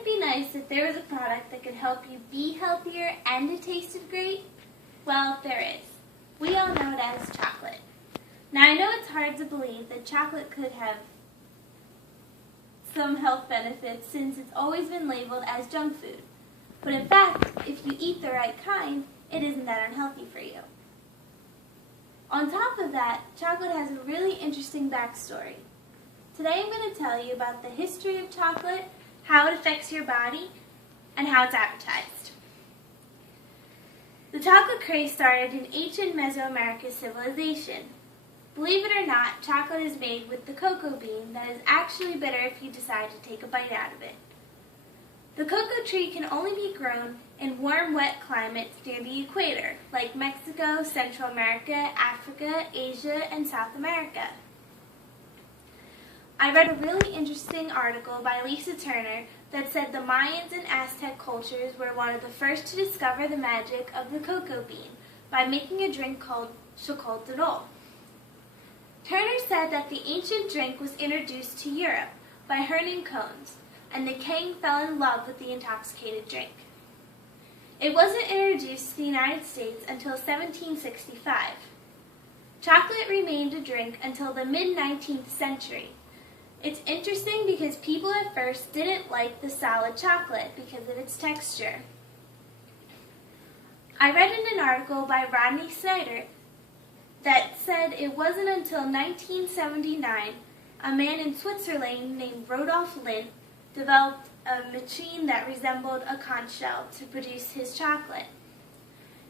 it be nice if there was a product that could help you be healthier and it tasted great? Well, there is. We all know it as chocolate. Now, I know it's hard to believe that chocolate could have some health benefits since it's always been labeled as junk food. But in fact, if you eat the right kind, it isn't that unhealthy for you. On top of that, chocolate has a really interesting backstory. Today I'm going to tell you about the history of chocolate, how it affects your body, and how it's advertised. The chocolate craze started in ancient Mesoamerican civilization. Believe it or not, chocolate is made with the cocoa bean that is actually bitter if you decide to take a bite out of it. The cocoa tree can only be grown in warm, wet climates near the equator, like Mexico, Central America, Africa, Asia, and South America. I read a really interesting article by Lisa Turner that said the Mayans and Aztec cultures were one of the first to discover the magic of the cocoa bean by making a drink called chocolatol. Turner said that the ancient drink was introduced to Europe by Hernan Cohns, and the king fell in love with the intoxicated drink. It wasn't introduced to the United States until 1765. Chocolate remained a drink until the mid-19th century. It's interesting because people at first didn't like the solid chocolate because of its texture. I read in an article by Rodney Snyder that said it wasn't until 1979 a man in Switzerland named Rudolf Lindt developed a machine that resembled a conch shell to produce his chocolate.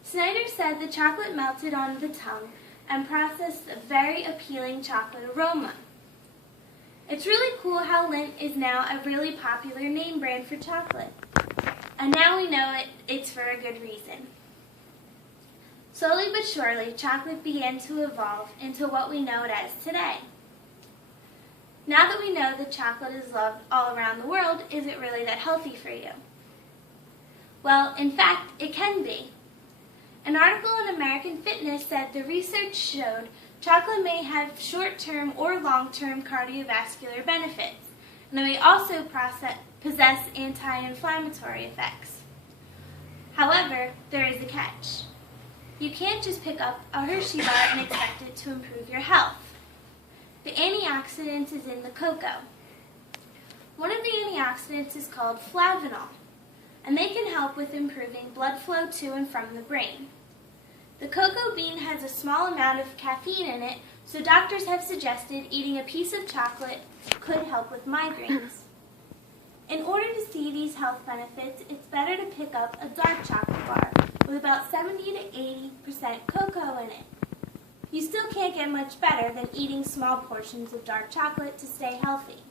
Snyder said the chocolate melted on the tongue and processed a very appealing chocolate aroma. It's really cool how Lindt is now a really popular name brand for chocolate. And now we know it's for a good reason. Slowly but surely, chocolate began to evolve into what we know it as today. Now that we know that chocolate is loved all around the world, is it really that healthy for you? Well, in fact, it can be. An article in American Fitness said the research showed chocolate may have short-term or long-term cardiovascular benefits, and it may also possess anti-inflammatory effects. However, there is a catch. You can't just pick up a Hershey bar and expect it to improve your health. The antioxidant is in the cocoa. One of the antioxidants is called flavanol, and they can help with improving blood flow to and from the brain. The cocoa bean has a small amount of caffeine in it, so doctors have suggested eating a piece of chocolate could help with migraines. In order to see these health benefits, it's better to pick up a dark chocolate bar with about 70 to 80% cocoa in it. You still can't get much better than eating small portions of dark chocolate to stay healthy.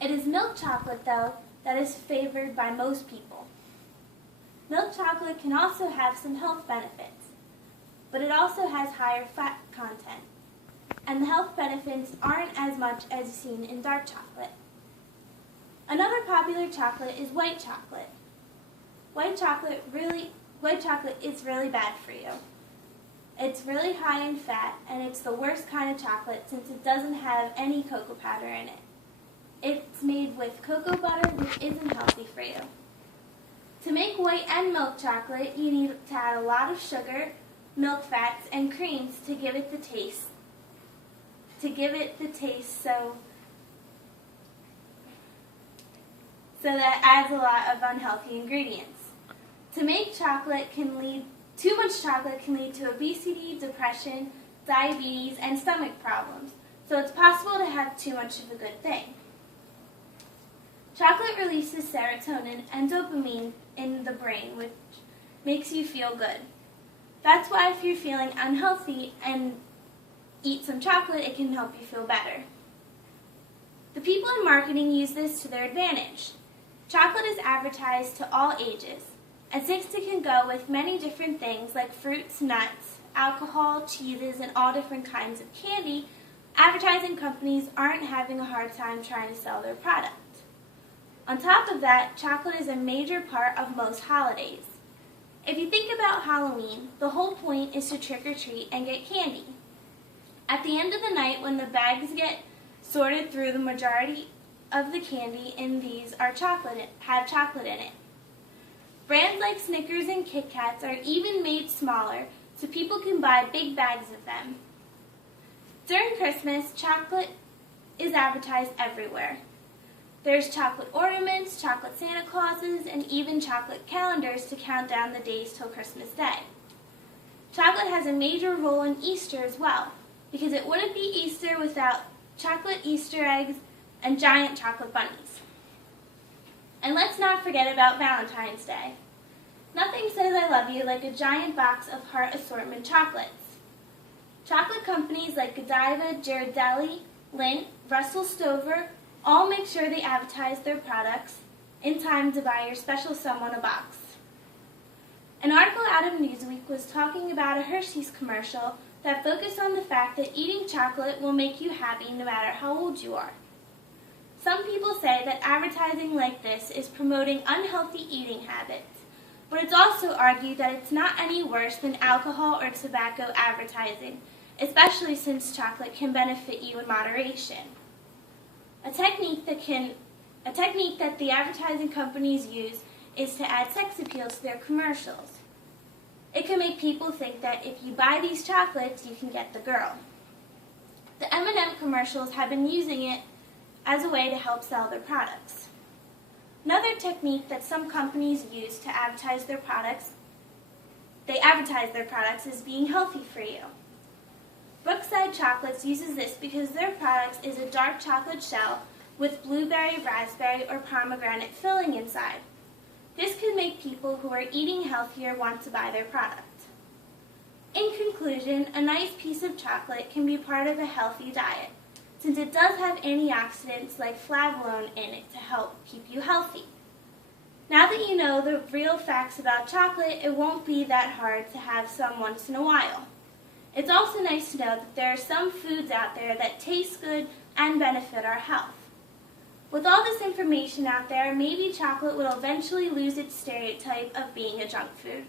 It is milk chocolate, though, that is favored by most people. Milk chocolate can also have some health benefits, but it also has higher fat content, and the health benefits aren't as much as seen in dark chocolate. Another popular chocolate is white chocolate. White chocolate is really bad for you. It's really high in fat, and it's the worst kind of chocolate since it doesn't have any cocoa powder in it. It's made with cocoa butter, which isn't healthy for you. To make white and milk chocolate, you need to add a lot of sugar, milk fats, and creams to give it the taste. So that adds a lot of unhealthy ingredients. To make too much chocolate can lead to obesity, depression, diabetes, and stomach problems, so it's possible to have too much of a good thing. Chocolate releases serotonin and dopamine in the brain, which makes you feel good. That's why if you're feeling unhealthy and eat some chocolate, it can help you feel better. The people in marketing use this to their advantage. Chocolate is advertised to all ages, and since it can go with many different things like fruits, nuts, alcohol, cheeses, and all different kinds of candy, advertising companies aren't having a hard time trying to sell their product. On top of that, chocolate is a major part of most holidays. If you think about Halloween, the whole point is to trick or treat and get candy. At the end of the night, when the bags get sorted through, the majority of the candy in these have chocolate in it. Brands like Snickers and Kit Kats are even made smaller so people can buy big bags of them. During Christmas, chocolate is advertised everywhere. There's chocolate ornaments, chocolate Santa Clauses, and even chocolate calendars to count down the days till Christmas Day. Chocolate has a major role in Easter as well, because it wouldn't be Easter without chocolate Easter eggs and giant chocolate bunnies. And let's not forget about Valentine's Day. Nothing says I love you like a giant box of heart assortment chocolates. Chocolate companies like Godiva, Ghirardelli, Lindt, Russell Stover all make sure they advertise their products in time to buy your special someone a box. An article out of Newsweek was talking about a Hershey's commercial that focused on the fact that eating chocolate will make you happy no matter how old you are. Some people say that advertising like this is promoting unhealthy eating habits, but it's also argued that it's not any worse than alcohol or tobacco advertising, especially since chocolate can benefit you in moderation. A technique that the advertising companies use is to add sex appeal to their commercials. It can make people think that if you buy these chocolates, you can get the girl. The M&M commercials have been using it as a way to help sell their products. Another technique that some companies use to advertise their products as being healthy for you. Brookside Chocolates uses this because their product is a dark chocolate shell with blueberry, raspberry, or pomegranate filling inside. This could make people who are eating healthier want to buy their product. In conclusion, a nice piece of chocolate can be part of a healthy diet, since it does have antioxidants like flavanone in it to help keep you healthy. Now that you know the real facts about chocolate, it won't be that hard to have some once in a while. It's also nice to know that there are some foods out there that taste good and benefit our health. With all this information out there, maybe chocolate will eventually lose its stereotype of being a junk food.